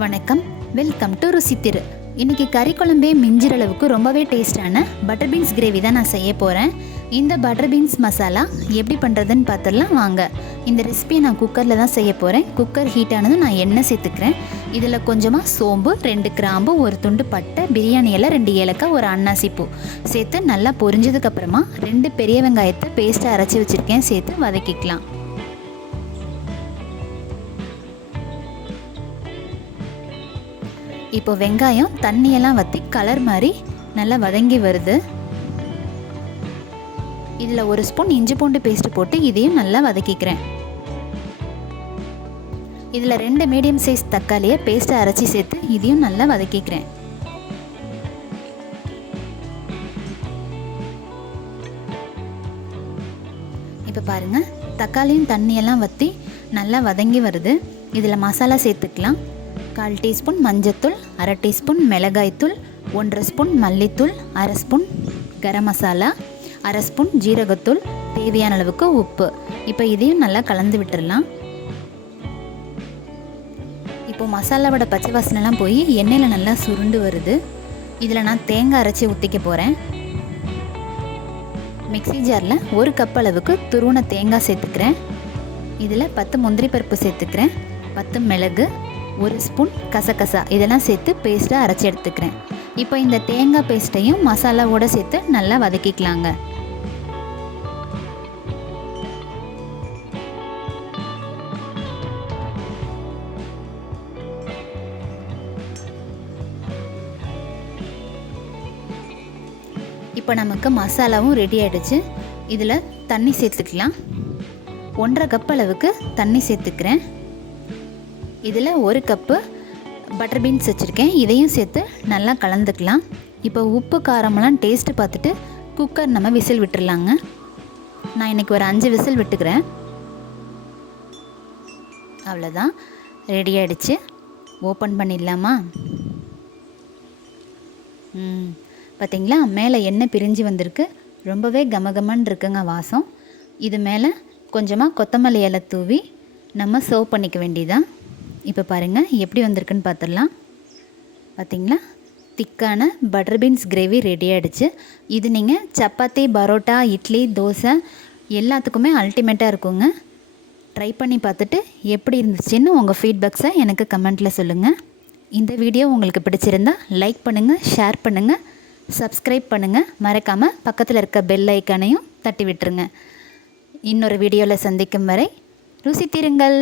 வணக்கம், welcome to ருசித்திரு. இன்றைக்கி கறி குழம்பே மிஞ்சிற அளவுக்கு ரொம்பவே டேஸ்டான பட்டர் பீன்ஸ் கிரேவி தான் நான் செய்ய போகிறேன். இந்த பட்டர் பீன்ஸ் மசாலா எப்படி பண்ணுறதுன்னு பார்த்துடலாம் வாங்க. இந்த ரெசிபியை நான் குக்கரில் தான் செய்ய போகிறேன். குக்கர் ஹீட் ஆனதும் நான் எண்ணெய் சேர்த்துக்கிறேன். இதில் கொஞ்சமாக சோம்பு, 2 கிராம்பு, ஒரு துண்டு பட்டை, பிரியாணி இலை, 2 ஏலக்காய், ஒரு அன்னாசி பூ சேர்த்து நல்லா பொரிஞ்சதுக்கப்புறமா 2 பெரிய வெங்காயத்தை பேஸ்ட்டை அரைச்சி வச்சுருக்கேன் சேர்த்து வதக்கிக்கலாம். இப்போ வெங்காயம் தண்ணியெல்லாம் வற்றி கலர் மாதிரி நல்லா வதங்கி வருது. இதில் 1 ஸ்பூன் இஞ்சி பூண்டு பேஸ்ட்டு போட்டு இதையும் நல்லா வதக்கிக்கிறேன். இதில் 2 மீடியம் சைஸ் தக்காளியை பேஸ்ட்டை அரைச்சி சேர்த்து இதையும் நல்லா வதக்கிக்கிறேன். இப்போ பாருங்கள், தக்காளியும் தண்ணியெல்லாம் வற்றி நல்லா வதங்கி வருது. இதில் மசாலா சேர்த்துக்கலாம். 1/4 டீஸ்பூன் மஞ்சத்தூள், 1/2 டீஸ்பூன் மிளகாய்த்தூள், 1/2 ஸ்பூன் மல்லித்தூள், 1/2 ஸ்பூன் கரம் மசாலா, 1/2 ஸ்பூன் ஜீரகத்தூள், தேவையான அளவுக்கு உப்பு. இப்போ இதையும் நல்லா கலந்து விட்டுடலாம். இப்போது மசாலாவோட பச்சை வாசனைலாம் போய் எண்ணெயில் நல்லா சுருண்டு வருது. இதில் நான் தேங்காய் அரைச்சி ஊற்றிக்க போகிறேன். மிக்ஸி ஜாரில் 1 கப் அளவுக்கு துருவன தேங்காய் சேர்த்துக்கிறேன். இதில் 10 முந்திரி பருப்பு சேர்த்துக்கிறேன், 10 மிளகு, 1 ஸ்பூன் கசகசா இதெல்லாம் சேர்த்து பேஸ்ட்டாக அரைச்சி எடுத்துக்கிறேன். இப்போ இந்த தேங்காய் பேஸ்ட்டையும் மசாலாவோடு சேர்த்து நல்லா வதக்கிக்கலாங்க. இப்போ நமக்கு மசாலாவும் ரெடி ஆகிடுச்சு. இதில் தண்ணி சேர்த்துக்கலாம். 1/2 கப் அளவுக்கு தண்ணி சேர்த்துக்கிறேன். இதில் 1 கப்பு பட்டர் பீன்ஸ் வச்சுருக்கேன், இதையும் சேர்த்து நல்லா கலந்துக்கலாம். இப்போ உப்பு காரமெல்லாம் டேஸ்ட்டு பார்த்துட்டு குக்கர் நம்ம விசில் விட்டுடலாங்க. நான் இன்றைக்கி ஒரு 5 விசில் விட்டுக்கிறேன். அவ்வளோதான், ரெடி ஆகிடுச்சு. ஓப்பன் பண்ணிடலாமா? பார்த்திங்களா, மேலே எண்ணெய் பிரிஞ்சு வந்திருக்கு. ரொம்பவே கமகமன்னு இருக்குங்க வாசம். இது மேலே கொஞ்சமாக கொத்தமல்லி இலை தூவி நம்ம சர்வ் பண்ணிக்க வேண்டியதான். இப்போ பாருங்கள் எப்படி வந்திருக்குன்னு பார்த்துடலாம். பார்த்திங்களா, திக்கான பட்டர் பீன்ஸ் கிரேவி ரெடி ஆகிடுச்சு. இது நீங்கள் சப்பாத்தி, பரோட்டா, இட்லி, தோசை எல்லாத்துக்குமே அல்டிமேட்டாக இருக்குங்க. ட்ரை பண்ணி பார்த்துட்டு எப்படி இருந்துச்சுன்னு உங்கள் ஃபீட்பேக்ஸை எனக்கு கமெண்ட்டில் சொல்லுங்கள். இந்த வீடியோ உங்களுக்கு பிடிச்சிருந்தா லைக் பண்ணுங்கள், ஷேர் பண்ணுங்கள், சப்ஸ்கிரைப் பண்ணுங்கள். மறக்காமல் பக்கத்தில் இருக்க பெல் ஐக்கானையும் தட்டி விட்டுருங்க. இன்னொரு வீடியோவில் சந்திக்கும் வரை ருசித்திருங்கள்.